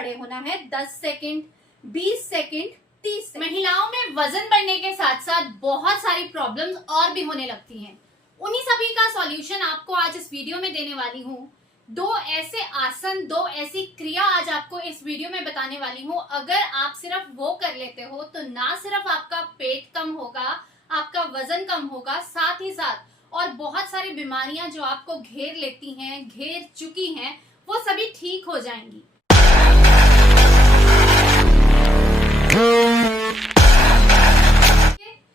खड़े होना है 10 सेकंड, 20 सेकंड, 30 सेकंड। महिलाओं में वजन बढ़ने के साथ साथ बहुत सारी प्रॉब्लम्स और भी होने लगती हैं। उन्हीं सभी का सॉल्यूशन आपको आज इस वीडियो में देने वाली हूँ। 2 ऐसे आसन, 2 ऐसी क्रिया आज आपको इस वीडियो में बताने वाली हूँ। अगर आप सिर्फ वो कर लेते हो तो ना सिर्फ आपका पेट कम होगा, आपका वजन कम होगा, साथ ही साथ और बहुत सारी बीमारियां जो आपको घेर लेती हैं, घेर चुकी हैं, वो सभी ठीक हो जाएंगी।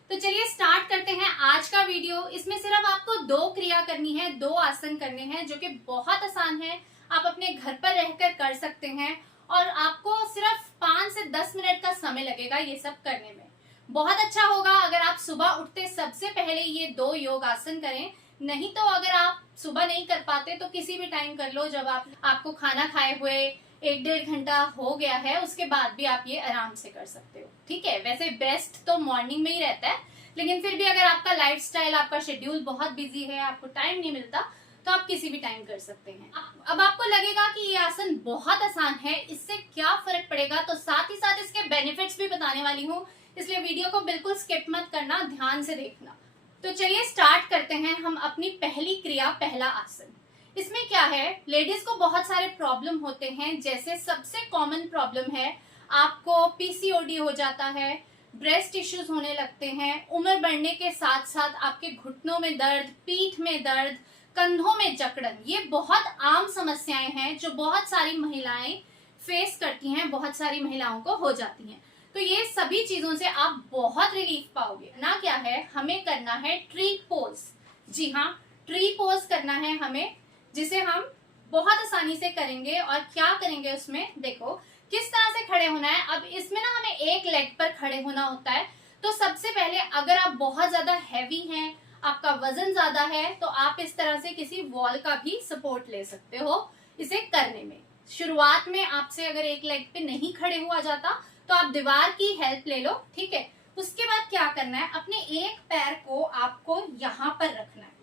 तो चलिए स्टार्ट करते हैं आज का वीडियो। इसमें सिर्फ आपको 2 क्रिया करनी है, 2 आसन करने हैं जो कि बहुत आसान है। आप अपने घर पर रहकर कर सकते हैं और आपको सिर्फ 5 से 10 मिनट का समय लगेगा ये सब करने में। बहुत अच्छा होगा अगर आप सुबह उठते सबसे पहले ये 2 योग आसन करें। नहीं तो अगर आप सुबह नहीं कर पाते तो किसी भी टाइम कर लो, जब आपको खाना खाए हुए 1-1.5 घंटा हो गया है, उसके बाद भी आप ये आराम से कर सकते हो। ठीक है, वैसे बेस्ट तो मॉर्निंग में ही रहता है, लेकिन फिर भी अगर आपका लाइफस्टाइल, आपका शेड्यूल बहुत बिजी है, आपको टाइम नहीं मिलता, तो आप किसी भी टाइम कर सकते हैं। अब आपको लगेगा कि ये आसन बहुत आसान है, इससे क्या फर्क पड़ेगा, तो साथ ही साथ इसके बेनिफिट्स भी बताने वाली हूँ, इसलिए वीडियो को बिल्कुल स्किप मत करना, ध्यान से देखना। तो चलिए स्टार्ट करते हैं हम अपनी पहली क्रिया, पहला आसन। इसमें क्या है, लेडीज को बहुत सारे प्रॉब्लम होते हैं। जैसे सबसे कॉमन प्रॉब्लम है आपको पीसीओडी हो जाता है, ब्रेस्ट इश्यूज होने लगते हैं, उम्र बढ़ने के साथ साथ आपके घुटनों में दर्द, पीठ में दर्द, कंधों में जकड़न, ये बहुत आम समस्याएं हैं जो बहुत सारी महिलाएं फेस करती हैं, बहुत सारी महिलाओं को हो जाती हैं। तो ये सभी चीजों से आप बहुत रिलीफ पाओगे। ना क्या है, हमें करना है ट्री पोज। जी हाँ, ट्री पोज करना है हमें, जिसे हम बहुत आसानी से करेंगे। और क्या करेंगे उसमें, देखो किस तरह से खड़े होना है। अब इसमें ना हमें एक लेग पर खड़े होना होता है। तो सबसे पहले अगर आप बहुत ज्यादा हैवी हैं, आपका वजन ज्यादा है, तो आप इस तरह से किसी वॉल का भी सपोर्ट ले सकते हो इसे करने में। शुरुआत में आपसे अगर एक लेग पे नहीं खड़े हुआ जाता तो आप दीवार की हेल्प ले लो। ठीक है, उसके बाद क्या करना है, अपने एक पैर को आपको यहाँ पर रखना है।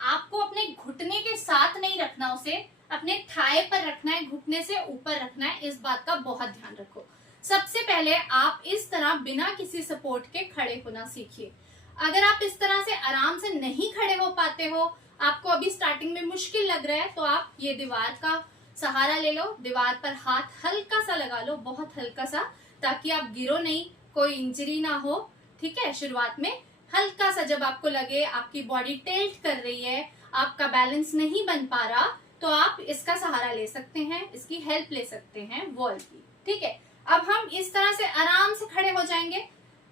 आपको अपने घुटने के साथ नहीं रखना, उसे अपने थाई पर रखना है, घुटने से ऊपर रखना है। इस बात का बहुत ध्यान रखो। सबसे पहले आप इस तरह बिना किसी सपोर्ट के खड़े होना सीखिए। अगर आप इस तरह से आराम से नहीं खड़े हो पाते हो, आपको अभी स्टार्टिंग में मुश्किल लग रहा है, तो आप ये दीवार का सहारा ले लो, दीवार पर हाथ हल्का सा लगा लो, बहुत हल्का सा, ताकि आप गिरो नहीं, कोई इंजरी ना हो। ठीक है, शुरुआत में हल्का सा जब आपको लगे आपकी बॉडी टिल्ट कर रही है, आपका बैलेंस नहीं बन पा रहा, तो आप इसका सहारा ले सकते हैं, इसकी हेल्प ले सकते हैं वॉल की। ठीक है, अब हम इस तरह से आराम से खड़े हो जाएंगे।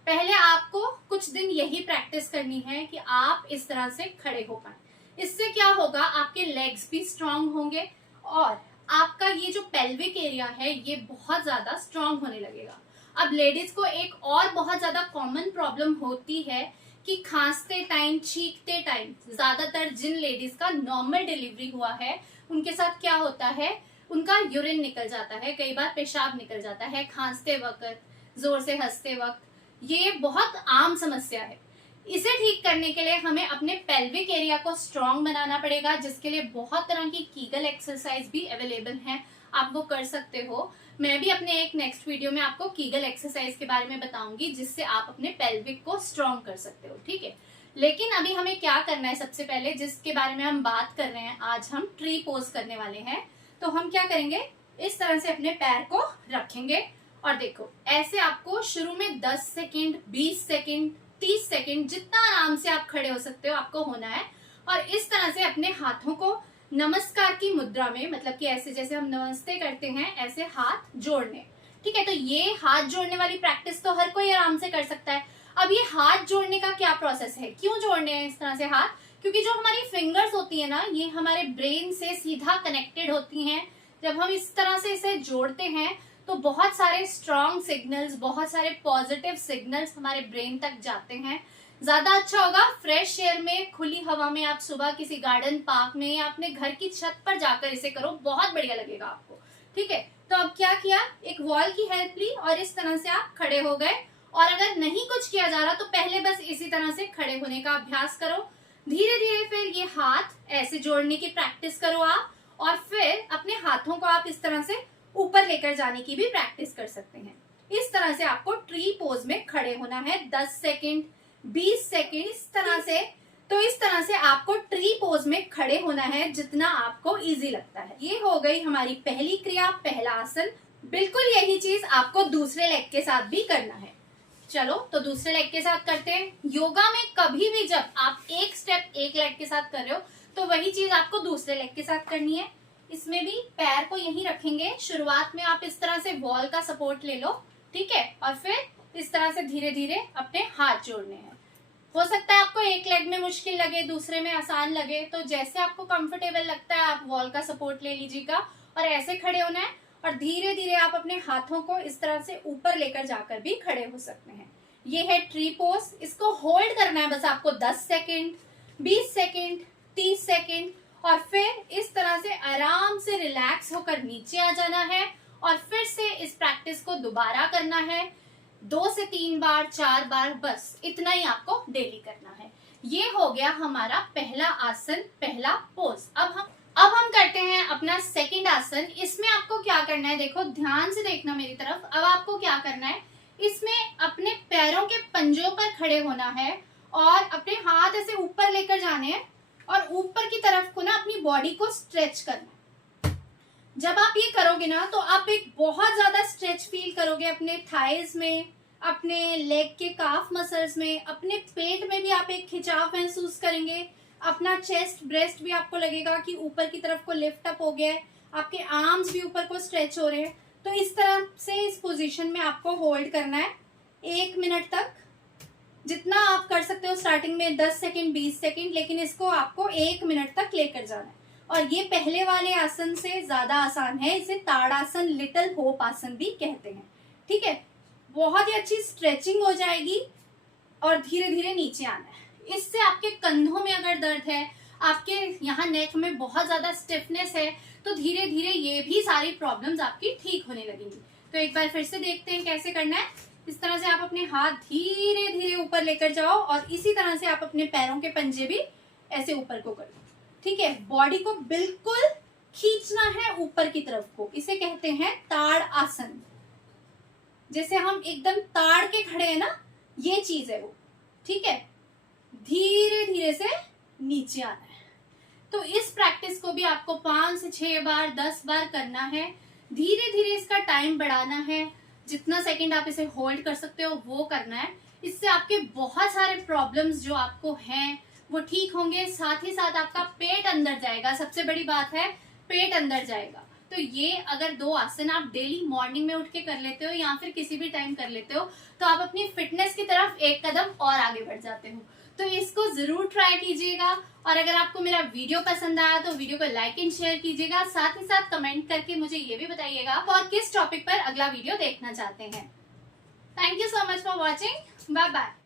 पहले आपको कुछ दिन यही प्रैक्टिस करनी है कि आप इस तरह से खड़े हो पाए। इससे क्या होगा, आपके लेग्स भी स्ट्रांग होंगे और आपका ये जो पेल्विक एरिया है ये बहुत ज्यादा स्ट्रांग होने लगेगा। अब लेडीज को एक और बहुत ज्यादा कॉमन प्रॉब्लम होती है कि खांसते टाइम, छींकते टाइम, ज्यादातर जिन लेडीज का नॉर्मल डिलीवरी हुआ है उनके साथ क्या होता है, उनका यूरिन निकल जाता है, कई बार पेशाब निकल जाता है खांसते वक्त, जोर से हंसते वक्त। ये बहुत आम समस्या है। इसे ठीक करने के लिए हमें अपने पेल्विक एरिया को स्ट्रांग बनाना पड़ेगा, जिसके लिए बहुत तरह की कीगल एक्सरसाइज भी अवेलेबल हैं, आप वो कर सकते हो। मैं भी अपने एक नेक्स्ट वीडियो में आपको कीगल एक्सरसाइज के बारे में बताऊंगी, जिससे आप अपने पेल्विक को स्ट्रांग कर सकते हो। ठीक है, लेकिन अभी हमें क्या करना है, सबसे पहले जिसके बारे में हम बात कर रहे हैं, आज हम ट्री पोज करने वाले हैं। तो हम क्या करेंगे, इस तरह से अपने पैर को रखेंगे और देखो ऐसे आपको शुरू में 10 सेकेंड, 20 सेकेंड, 30 सेकेंड, जितना आराम से आप खड़े हो सकते हो आपको होना है। और इस तरह से अपने हाथों को नमस्कार की मुद्रा में, मतलब कि ऐसे जैसे हम नमस्ते करते हैं, ऐसे हाथ जोड़ने। ठीक है, तो ये हाथ जोड़ने वाली प्रैक्टिस तो हर कोई आराम से कर सकता है। अब ये हाथ जोड़ने का क्या प्रोसेस है, क्यों जोड़ने हैं इस तरह से हाथ, क्योंकि जो हमारी फिंगर्स होती है ना, ये हमारे ब्रेन से सीधा कनेक्टेड होती हैं। जब हम इस तरह से इसे जोड़ते हैं तो बहुत सारे स्ट्रॉन्ग सिग्नल्स, बहुत सारे पॉजिटिव सिग्नल्स हमारे ब्रेन तक जाते हैं। ज्यादा अच्छा होगा फ्रेश एयर में, खुली हवा में, आप सुबह किसी गार्डन, पार्क में या अपने घर की छत पर जाकर इसे करो, बहुत बढ़िया लगेगा आपको। ठीक है, तो अब क्या किया, एक वॉल की हेल्प ली और इस तरह से आप खड़े हो गए। और अगर नहीं कुछ किया जा रहा तो पहले बस इसी तरह से खड़े होने का अभ्यास करो। धीरे धीरे फिर ये हाथ ऐसे जोड़ने की प्रैक्टिस करो आप, और फिर अपने हाथों को आप इस तरह से ऊपर लेकर जाने की भी प्रैक्टिस कर सकते हैं। इस तरह से आपको ट्री पोज में खड़े होना है 10 सेकेंड, 20 सेकेंड, इस तरह से। तो इस तरह से आपको ट्री पोज में खड़े होना है जितना आपको इजी लगता है। ये हो गई हमारी पहली क्रिया, पहला आसन। बिल्कुल यही चीज आपको दूसरे लेग के साथ भी करना है। चलो तो दूसरे लेग के साथ करते हैं। योगा में कभी भी जब आप एक स्टेप एक लेग के साथ कर रहे हो तो वही चीज आपको दूसरे लेग के साथ करनी है। इसमें भी पैर को यहीं रखेंगे। शुरुआत में आप इस तरह से वॉल का सपोर्ट ले लो, ठीक है, और फिर इस तरह से धीरे धीरे अपने हाथ जोड़ने हैं। हो सकता है आपको एक लेग में मुश्किल लगे, दूसरे में आसान लगे, तो जैसे आपको कंफर्टेबल लगता है आप वॉल का सपोर्ट ले लीजिएगा और ऐसे खड़े होना है। और धीरे धीरे आप अपने हाथों को इस तरह से ऊपर लेकर जाकर भी खड़े हो सकते हैं। ये है ट्री पोज। इसको होल्ड करना है बस आपको 10 सेकेंड, 20 सेकेंड, 30 सेकेंड, और फिर इस तरह से आराम से रिलैक्स होकर नीचे आ जाना है और फिर से इस प्रैक्टिस को दोबारा करना है 2 से 3 बार, 4 बार, बस इतना ही आपको डेली करना है। ये हो गया हमारा पहला आसन, पहला पोज। अब हम करते हैं अपना सेकंड आसन। इसमें आपको क्या करना है, देखो ध्यान से देखना मेरी तरफ। अब आपको क्या करना है, इसमें अपने पैरों के पंजों पर खड़े होना है और अपने हाथ ऐसे ऊपर लेकर जाने हैं और ऊपर की तरफ को ना अपनी बॉडी को स्ट्रेच करना है। जब आप ये करोगे ना तो आप एक बहुत ज्यादा स्ट्रेच फील करोगे अपने थाइज में, अपने लेग के काफ मसल्स में, अपने पेट में भी आप एक खिंचाव महसूस करेंगे। अपना चेस्ट, ब्रेस्ट भी आपको लगेगा कि ऊपर की तरफ को लिफ्ट अप हो गया है। आपके आर्म्स भी ऊपर को स्ट्रेच हो रहे हैं। तो इस तरह से इस पोजीशन में आपको होल्ड करना है 1 मिनट तक। जितना आप कर सकते हो स्टार्टिंग में 10 सेकेंड, 20 सेकेंड, लेकिन इसको आपको 1 मिनट तक लेकर जाना है। और ये पहले वाले आसन से ज्यादा आसान है। इसे ताड़ासन, लिटिल होप आसन भी कहते हैं, ठीक है। बहुत ही अच्छी स्ट्रेचिंग हो जाएगी और धीरे धीरे नीचे आना है। इससे आपके कंधों में अगर दर्द है, आपके यहाँ नेक में बहुत ज्यादा स्टिफनेस है, तो धीरे धीरे ये भी सारी प्रॉब्लम्स आपकी ठीक होने लगेंगी। तो एक बार फिर से देखते हैं कैसे करना है। इस तरह से आप अपने हाथ धीरे धीरे ऊपर लेकर जाओ और इसी तरह से आप अपने पैरों के पंजे भी ऐसे ऊपर को करो, ठीक है। बॉडी को बिल्कुल खींचना है ऊपर की तरफ को। इसे कहते हैं ताड़ आसन। जैसे हम एकदम ताड़ के खड़े हैं ना, ये चीज है वो, ठीक है। धीरे धीरे से नीचे आना है। तो इस प्रैक्टिस को भी आपको 5 से 6 बार, 10 बार करना है। धीरे धीरे इसका टाइम बढ़ाना है। जितना सेकंड आप इसे होल्ड कर सकते हो वो करना है। इससे आपके बहुत सारे प्रॉब्लम्स जो आपको हैं वो ठीक होंगे। साथ ही साथ आपका पेट अंदर जाएगा। सबसे बड़ी बात है, पेट अंदर जाएगा। तो ये अगर 2 आसन आप डेली मॉर्निंग में उठ के कर लेते हो या फिर किसी भी टाइम कर लेते हो तो आप अपनी फिटनेस की तरफ एक कदम और आगे बढ़ जाते हो। तो इसको जरूर ट्राई कीजिएगा। और अगर आपको मेरा वीडियो पसंद आया तो वीडियो को लाइक एंड शेयर कीजिएगा। साथ ही साथ कमेंट करके मुझे ये भी बताइएगा और किस टॉपिक पर अगला वीडियो देखना चाहते हैं। Thank you so much for watching. Bye bye.